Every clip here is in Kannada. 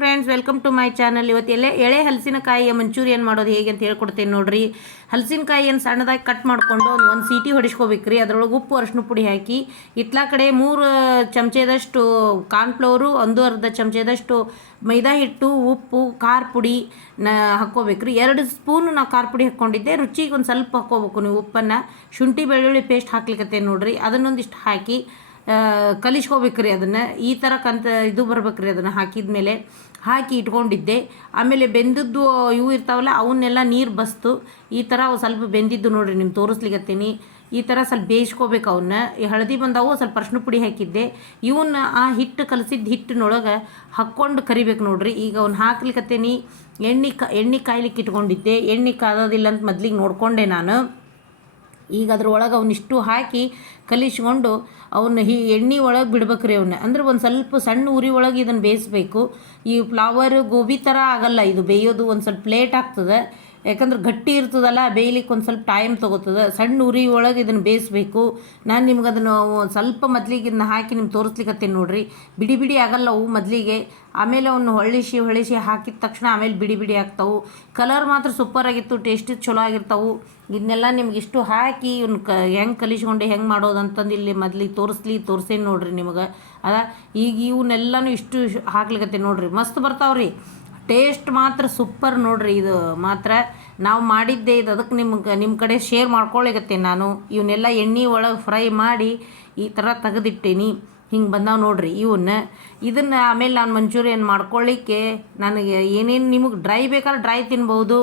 Friends welcome to my channel ಇವತ್ತು ಎಲೆ ಎಳೆ ಹಲಸಿನಕಾಯಿಯ ಮಂಚೂರಿಯನ್ ಮಾಡೋದು, ಹೇಗೆ ಅಂತ ಹೇಳ್ಕೊಡ್ತೇನೆ ನೋಡಿರಿ. ಹಲಸಿನಕಾಯಿಯನ್ನು ಸಣ್ಣದಾಗಿ ಕಟ್ ಮಾಡಿಕೊಂಡು ಒಂದು ಒಂದು ಸೀಟಿ ಹೊಡಿಸ್ಕೋಬೇಕ್ರಿ. ಅದರೊಳಗೆ ಉಪ್ಪು ಅರಶಿನ ಪುಡಿ ಹಾಕಿ ಇತ್ಲಾ ಕಡೆ ಮೂರು ಚಮಚದಷ್ಟು ಕಾರ್ನ್ಫ್ಲವರು ಒಂದು ಅರ್ಧ ಚಮಚದಷ್ಟು ಮೈದಾ ಹಿಟ್ಟು, ಉಪ್ಪು, ಖಾರ ಪುಡಿ ನ ಹಾಕ್ಕೋಬೇಕ್ರಿ. ಎರಡು ಸ್ಪೂನ್ ನಾವು ಖಾರ ಪುಡಿ ಹಾಕ್ಕೊಂಡಿದ್ದೆ. ರುಚಿಗೆ ಒಂದು ಸ್ವಲ್ಪ ಹಾಕ್ಕೋಬೇಕು ನೀವು ಉಪ್ಪನ್ನು. ಶುಂಠಿ, ಬೆಳ್ಳುಳ್ಳಿ ಪೇಸ್ಟ್ ಹಾಕ್ಲಿಕ್ಕತ್ತೇನೆ ನೋಡಿರಿ. ಅದನ್ನೊಂದಿಷ್ಟು ಹಾಕಿ ಕಲಿಸ್ಕೋಬೇಕ್ರಿ ಅದನ್ನು. ಈ ಥರ ಕಂತ ಇದು ಬರ್ಬೇಕ್ರಿ ಅದನ್ನು ಹಾಕಿದ ಮೇಲೆ ಹಾಕಿ ಇಟ್ಕೊಂಡಿದ್ದೆ. ಆಮೇಲೆ ಬೆಂದದ್ದು ಇವು ಇರ್ತಾವಲ್ಲ, ಅವನ್ನೆಲ್ಲ ನೀರು ಬಸ್ತು. ಈ ಥರ ಸ್ವಲ್ಪ ಬೆಂದಿದ್ದು ನೋಡ್ರಿ ನಿಮ್ಗೆ ತೋರಿಸ್ಲಿಕ್ಕತ್ತೀನಿ ಈ ಥರ ಸ್ವಲ್ಪ ಬೇಯಿಸ್ಕೋಬೇಕು ಅವನ್ನ ಈ ಹಳದಿ ಬಂದವು, ಸ್ವಲ್ಪ ಅರ್ಶಿನ ಪುಡಿ ಹಾಕಿದ್ದೆ. ಇವನ್ನ ಆ ಹಿಟ್ಟು ಕಲಸಿದ್ದ ಹಿಟ್ಟಿನೊಳಗೆ ಹಾಕ್ಕೊಂಡು ಕರಿಬೇಕು ನೋಡ್ರಿ. ಈಗ ಅವ್ನು ಹಾಕ್ಲಿಕತ್ತೇನಿ. ಎಣ್ಣೆ ಕ, ಎಣ್ಣೆ ಕಾಯ್ಲಿಕ್ಕೆ ಇಟ್ಕೊಂಡಿದ್ದೆ. ಎಣ್ಣೆ ಕಾದೋದಿಲ್ಲ ಅಂತ ಮೊದ್ಲಿಗೆ ನೋಡಿಕೊಂಡೆ ನಾನು. ಈಗ ಅದ್ರೊಳಗೆ ಅವನಿಷ್ಟು ಹಾಕಿ ಕಲಿಸ್ಕೊಂಡು ಅವನ್ನ ಹಿ ಎಣ್ಣೆ ಒಳಗೆ ಬಿಡ್ಬೇಕ್ರಿ ಅವನ್ನ ಅಂದ್ರೆ ಒಂದು ಸ್ವಲ್ಪ ಸಣ್ಣ ಉರಿ ಒಳಗೆ ಇದನ್ನು ಬೇಯಿಸ್ಬೇಕು. ಈ ಫ್ಲವರ್ ಗೋಬಿ ಥರ ಆಗಲ್ಲ. ಇದು ಬೇಯೋದು ಒಂದು ಸ್ವಲ್ಪ ಪ್ಲೇಟ್ ಆಗ್ತದೆ. ಯಾಕಂದ್ರೆ ಗಟ್ಟಿ ಇರ್ತದಲ್ಲ, ಬೇಯ್ಲಿಕ್ಕೆ ಒಂದು ಸ್ವಲ್ಪ ಟೈಮ್ ತೊಗೋತದೆ. ಸಣ್ಣ ಉರಿ ಒಳಗೆ ಇದನ್ನು ಬೇಯಿಸ್ಬೇಕು. ನಾನು ನಿಮ್ಗೆ ಅದನ್ನು ಸ್ವಲ್ಪ ಮೊದ್ಲಿಗೆ ಇದನ್ನ ಹಾಕಿ ನಿಮ್ಗೆ ತೋರಿಸ್ಲಿಕ್ಕತ್ತೀನಿ ನೋಡ್ರಿ. ಬಿಡಿ ಬಿಡಿ ಆಗಲ್ಲವು ಮೊದಲಿಗೆ. ಆಮೇಲೆ ಅವನ್ನ ಹೊಳಿಸಿ ಹೊಳಿಸಿ ಹಾಕಿದ ತಕ್ಷಣ ಆಮೇಲೆ ಬಿಡಿ ಬಿಡಿ ಆಗ್ತಾವು. ಕಲರ್ ಮಾತ್ರ ಸೂಪರ್ ಆಗಿತ್ತು ಟೇಸ್ಟ್ ಚಲೋ ಆಗಿರ್ತಾವು. ಇದನ್ನೆಲ್ಲ ನಿಮ್ಗೆ ಇಷ್ಟು ಹಾಕಿ ಇವ್ನ ಕ, ಹೆಂಗೆ ಕಲಿಸ್ಕೊಂಡು, ಹೆಂಗೆ ಮಾಡೋದು ಅಂತಂದು ಇಲ್ಲಿ ಮೊದ್ಲಿಗೆ ತೋರಿಸ್ಲಿ, ತೋರಿಸೇನು ನೋಡ್ರಿ ನಿಮಗೆ. ಅದ, ಈಗ ಇವನ್ನೆಲ್ಲನೂ ಇಷ್ಟು ಹಾಕ್ಲಿಕತ್ತೆ ನೋಡ್ರಿ. ಮಸ್ತ್ ಬರ್ತಾವ್ರಿ. ಟೇಸ್ಟ್ ಮಾತ್ರ ಸೂಪರ್ ನೋಡ್ರಿ ಇದು ಮಾತ್ರ. ನಾವು ಮಾಡಿದ್ದೆ ಇದು ಅದಕ್ಕೆ ನಿಮ್ಗೆ ನಿಮ್ಮ ಕಡೆ ಶೇರ್ ಮಾಡ್ಕೊಳ್ಳಿಗತ್ತೆ ನಾನು. ಇವನ್ನೆಲ್ಲ ಎಣ್ಣೆ ಒಳಗೆ ಫ್ರೈ ಮಾಡಿ ಈ ಥರ ತೆಗೆದಿಟ್ಟೀನಿ. ಹಿಂಗೆ ಬಂದಾವ ನೋಡ್ರಿ ಇವನ್ನ. ಇದನ್ನು ಆಮೇಲೆ ನಾನು ಮಂಚೂರಿಯನ್ ಮಾಡ್ಕೊಳ್ಳಿಕ್ಕೆ ನನಗೆ ಏನೇನು ನಿಮಗೆ ಡ್ರೈ ಬೇಕಾದ್ರೆ ಡ್ರೈ ತಿನ್ಬೋದು,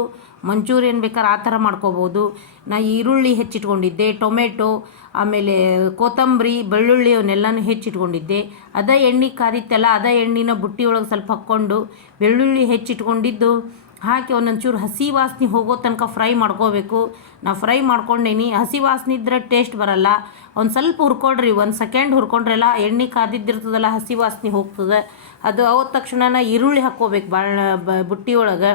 ಮಂಚೂರಿಯನ್ ಬೇಕಾದ್ರೆ ಆ ಥರ ಮಾಡ್ಕೋಬೋದು. ನಾ ಈರುಳ್ಳಿ ಹೆಚ್ಚಿಟ್ಕೊಂಡಿದ್ದೆ, ಟೊಮೆಟೊ, ಆಮೇಲೆ ಕೊತ್ತಂಬರಿ, ಬೆಳ್ಳುಳ್ಳಿ ಅವನ್ನೆಲ್ಲನೂ ಹೆಚ್ಚಿಟ್ಕೊಂಡಿದ್ದೆ. ಅದ ಎಣ್ಣೆ ಕಾದಿತ್ತಲ್ಲ, ಅದ ಎಣ್ಣೆನ ಬುಟ್ಟಿ ಒಳಗೆ ಸ್ವಲ್ಪ ಹಾಕ್ಕೊಂಡು, ಬೆಳ್ಳುಳ್ಳಿ ಹೆಚ್ಚಿಟ್ಕೊಂಡಿದ್ದು ಹಾಕಿ ಒಂದೊಂಚೂರು ಹಸಿ ವಾಸನೆ ಹೋಗೋ ತನಕ ಫ್ರೈ ಮಾಡ್ಕೋಬೇಕು. ನಾ ಫ್ರೈ ಮಾಡ್ಕೊಂಡೇನಿ. ಹಸಿ ವಾಸನೆ ಇದ್ದರೆ ಟೇಸ್ಟ್ ಬರಲ್ಲ. ಒಂದು ಸ್ವಲ್ಪ ಹುರ್ಕೊಡ್ರಿ. ಒಂದು ಸೆಕೆಂಡ್ ಹುರ್ಕೊಂಡ್ರೆಲ್ಲ ಎಣ್ಣೆ ಕಾದಿದ್ದಿರ್ತದಲ್ಲ, ಹಸಿ ವಾಸನೆ ಹೋಗ್ತದೆ. ಅದು ಅವತ್ತು ತಕ್ಷಣ ಈರುಳ್ಳಿ ಹಾಕ್ಕೋಬೇಕು. ಭಾಳ ಬುಟ್ಟಿ ಒಳಗೆ.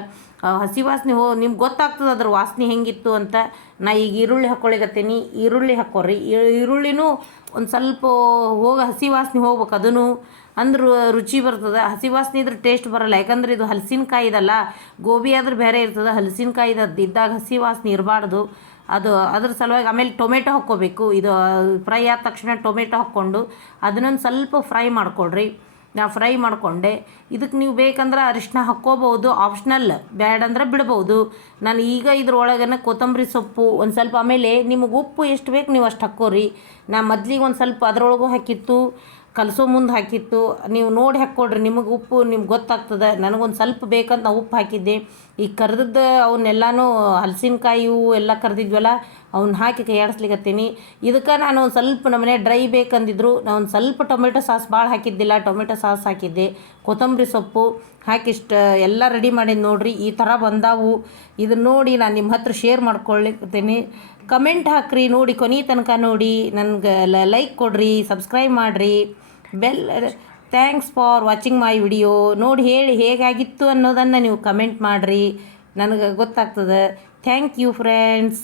ಹಸಿ ವಾಸನೆ ಹೋ, ನಿಮ್ಗೆ ಗೊತ್ತಾಗ್ತದೆ ಅದ್ರ ವಾಸನೆ ಹೆಂಗಿತ್ತು ಅಂತ. ನಾ ಈಗ ಈರುಳ್ಳಿ ಹಾಕ್ಕೊಳಿಗತ್ತೀನಿ ಈರುಳ್ಳಿ ಹಾಕ್ಕೊರಿ ಈರುಳ್ಳಿನೂ ಒಂದು ಸ್ವಲ್ಪ ಹೋಗಿ, ಹಸಿ ವಾಸನೆ ಹೋಗ್ಬೇಕು ಅದನ್ನು. ಅಂದ್ರೆ ರುಚಿ ಬರ್ತದೆ. ಹಸಿ ವಾಸನೆ ಇದ್ರೆ ಟೇಸ್ಟ್ ಬರಲ್ಲ. ಯಾಕಂದ್ರೆ ಇದು ಹಲಸಿನಕಾಯಿ ಇದಲ್ಲ. ಗೋಬಿ ಆದ್ರೆ ಬೇರೆ ಇರ್ತದೆ. ಹಲಸಿನಕಾಯಿ ಇದ್ದಾಗ ಹಸಿ ವಾಸನೆ ಇರಬಾರ್ದು. ಅದು, ಅದ್ರ ಸಲುವಾಗಿ ಆಮೇಲೆ ಟೊಮೆಟೊ ಹಾಕ್ಕೋಬೇಕು. ಇದು ಫ್ರೈ ಆದ ತಕ್ಷಣ ಟೊಮೆಟೊ ಹಾಕ್ಕೊಂಡು ಅದನ್ನೊಂದು ಸ್ವಲ್ಪ ಫ್ರೈ ಮಾಡ್ಕೊಳ್ರಿ ನಾ ಫ್ರೈ ಮಾಡಿಕೊಂಡೆ. ಇದಕ್ಕೆ ನೀವು ಬೇಕಂದ್ರೆ ಅರಿಶಿನ ಹಾಕ್ಕೋಬೋದು ಆಪ್ಷನಲ್ ಬ್ಯಾಡಂದ್ರೆ ಬಿಡ್ಬೋದು. ನಾನು ಈಗ ಇದ್ರೊಳಗನೆ ಕೊತ್ತಂಬರಿ ಸೊಪ್ಪು, ಒಂದು ಸ್ವಲ್ಪ ಆಮೇಲೆ ನಿಮಗೆ ಉಪ್ಪು ಎಷ್ಟು ಬೇಕು ನೀವು ಅಷ್ಟು ಹಾಕ್ಕೋರಿ. ನಾ ಮೊದ್ಲಿಗೆ ಒಂದು ಸ್ವಲ್ಪ ಅದರೊಳಗೂ ಹಾಕಿತ್ತು. ಕಲಸೋ ಮುಂದೆ ಹಾಕಿತ್ತು. ನೀವು ನೋಡಿ ಹಾಕ್ಕೊಡ್ರಿ, ನಿಮಗೆ ಉಪ್ಪು ನಿಮ್ಗೆ ಗೊತ್ತಾಗ್ತದೆ. ನನಗೊಂದು ಸ್ವಲ್ಪ ಬೇಕಂತ ನಾವು ಉಪ್ಪು ಹಾಕಿದ್ದೆ. ಈ ಕರ್ದದ್ದು ಅವನ್ನೆಲ್ಲನೂ ಹಲಸಿನಕಾಯಿ ಇವು ಎಲ್ಲ ಕರೆದಿದ್ವಲ್ಲ, ಅವ್ನ ಹಾಕಿ ಕೈಯಾಡಿಸ್ಲಿಕ್ಕತ್ತೀನಿ ಇದಕ್ಕೆ ನಾನು ಒಂದು ಸ್ವಲ್ಪ ನಮ್ಮನೆ ಡ್ರೈ ಬೇಕಂದಿದ್ರು ನಾನು ಒಂದು ಸ್ವಲ್ಪ ಟೊಮೆಟೊ ಸಾಸ್ ಭಾಳ ಹಾಕಿದ್ದಿಲ್ಲ, ಟೊಮೆಟೊ ಸಾಸ್ ಹಾಕಿದ್ದೆ. ಕೊತ್ತಂಬರಿ ಸೊಪ್ಪು ಹಾಕಿಷ್ಟು ಎಲ್ಲ ರೆಡಿ ಮಾಡಿದ್ದು ನೋಡ್ರಿ. ಈ ಥರ ಬಂದಾವು. ಇದನ್ನ ನೋಡಿ ನಾನು ನಿಮ್ಮ ಹತ್ರ ಶೇರ್ ಮಾಡ್ಕೊಳ್ಳಿಕ್ತೀನಿ ಕಮೆಂಟ್ ಹಾಕ್ರಿ, ನೋಡಿ ಕೊನೆ ತನಕ ನೋಡಿ. ನನಗೆ ಲೈಕ್ ಕೊಡ್ರಿ ಸಬ್ಸ್ಕ್ರೈಬ್ ಮಾಡಿರಿ. Bell thanks for watching my video ನೋಡಿ ಹೇಳಿ ಹೇಗಾಗಿತ್ತು ಅನ್ನೋದನ್ನು ನೀವು ಕಮೆಂಟ್ ಮಾಡಿರಿ. ನನಗೆ ಗೊತ್ತಾಗ್ತದೆ. Thank you friends